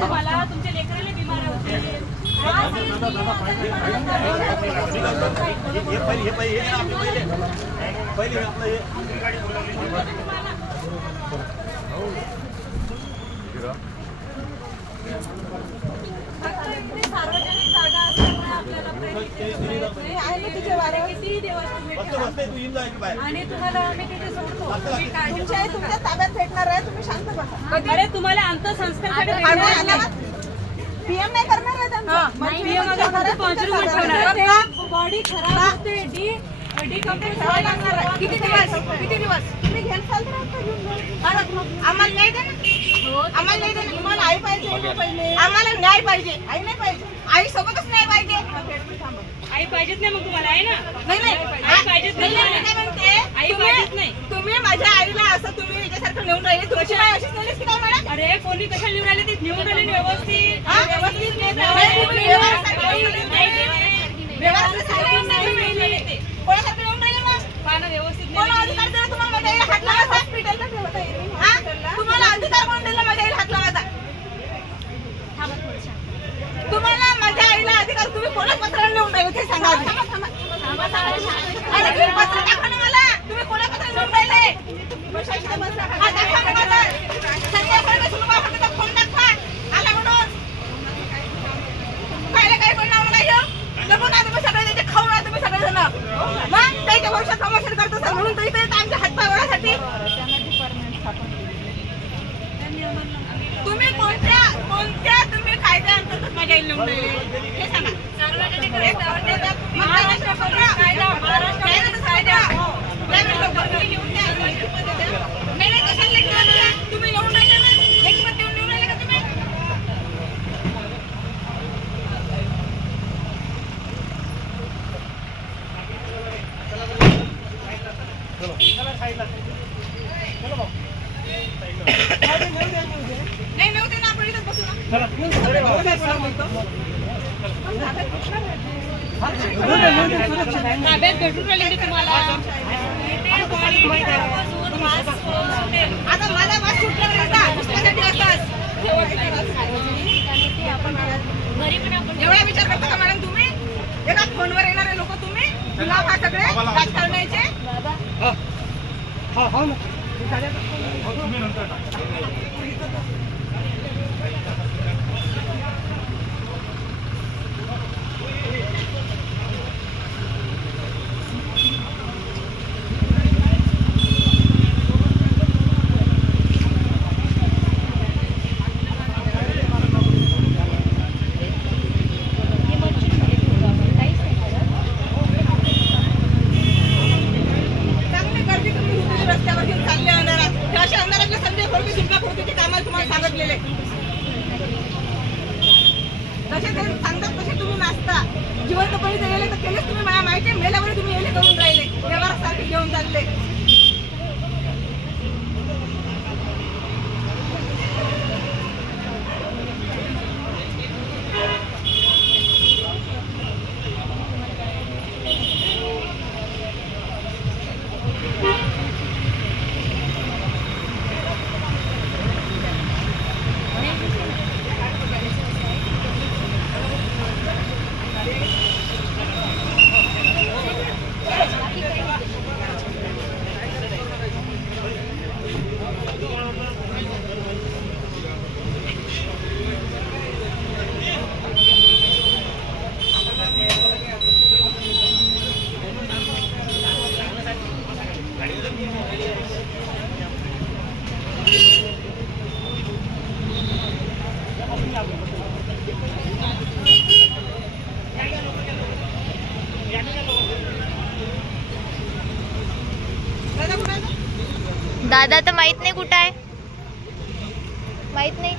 तुम्हाला तुमच्या लेकराला बिमार होते. आणि तुम्हाला आम्ही तिथे सोडतो. तुमच्या ताब्यात भेटणार आहे. तुम्ही शांत बसा. अरे तुम्हाला आमचं संस्कार पीएम नाही करणार आहे त्यांचं. बॉडी खराब होते. डी कंप्लीट लागणार आहे. किती दिवस तुम्ही घेऊन चालता आम्हाला नाही देणार. आम्हाला नाही देणार. तुम्हाला आई पाहिजे पहिले. आम्हाला न्याय पाहिजे. आई नाही पाहिजे. आई सोबतच नाही पाहिजे. आई पाहिजेच नाही मग तुम्हाला आहे ना. नाही आई पाहिजेच नाही. आई पाहिजेच नाही. तुम्ही माझ्या आईला असं तुम्ही याच्यासारखं नेऊन राहिले. तुमची आई अशीच नेलीस की काय मॅडम? अरे कोणी कशाला निवडून राहिले ते निवडून राहिले व्यवस्थित. कोणासाठी नेऊन राहिले मग? पाना व्यवस्थित कोण अधिकार दिला तुम्हाला माझ्या आईला हात लावायचा? हॉस्पिटलला ठेवता येईल. तुम्हाला अधिकार कोण दिला माझ्या आईला हात लावायचा? तुम्हाला माझ्या आईला अधिकार तुम्ही कोणा पत्राला नेऊन राहिले ते सांगा. आणि तुम्ही पत्र दाखवा ना मला. तुम्ही कोणा पत्राला नेऊन राहिले? हा, दाखवा ना मला. संजय फडणवीस तुला फक्त फोन दाखवा. आला म्हणून. पाहिलं काय कोण नाव नाही घेऊ? नको ना तुम्ही सगळे त्याचे खाऊ ना तुम्ही सगळेजण. मग त्याच्या वर्षात प्रमोशन करतो सर म्हणून तरी आमच्या हातपाय वळासाठी तुम्ही कोणत्या तुम्ही कायद्या अंतर्गत माझ्या आईला नेऊन राहिले हे सांगा. तुम्ही येऊन राहिले ना लेखीमध्ये येऊन नेऊन राहिले का तुम्ही? नाही नेऊ दे ना आपण इथंच बसू ना. ताब्यात भेटून राहिले तुम्हाला. आता माझा वास सुटला नाही दुसऱ्यासाठी असताच एवढा विचार करता का मॅडम तुम्ही? एका फोनवर येणारे लोक तुम्ही गुलाब हा सगळे राजकारण्याचे. जिवंतपणी जर गेले तर केलेच तुम्ही. मला माहिती आहे मेल्यावर तुम्ही येले करून राहिले व्यवहारासारखे घेऊन चालले. दादा तर माहित नाही कुठं आहे. माहित नाही.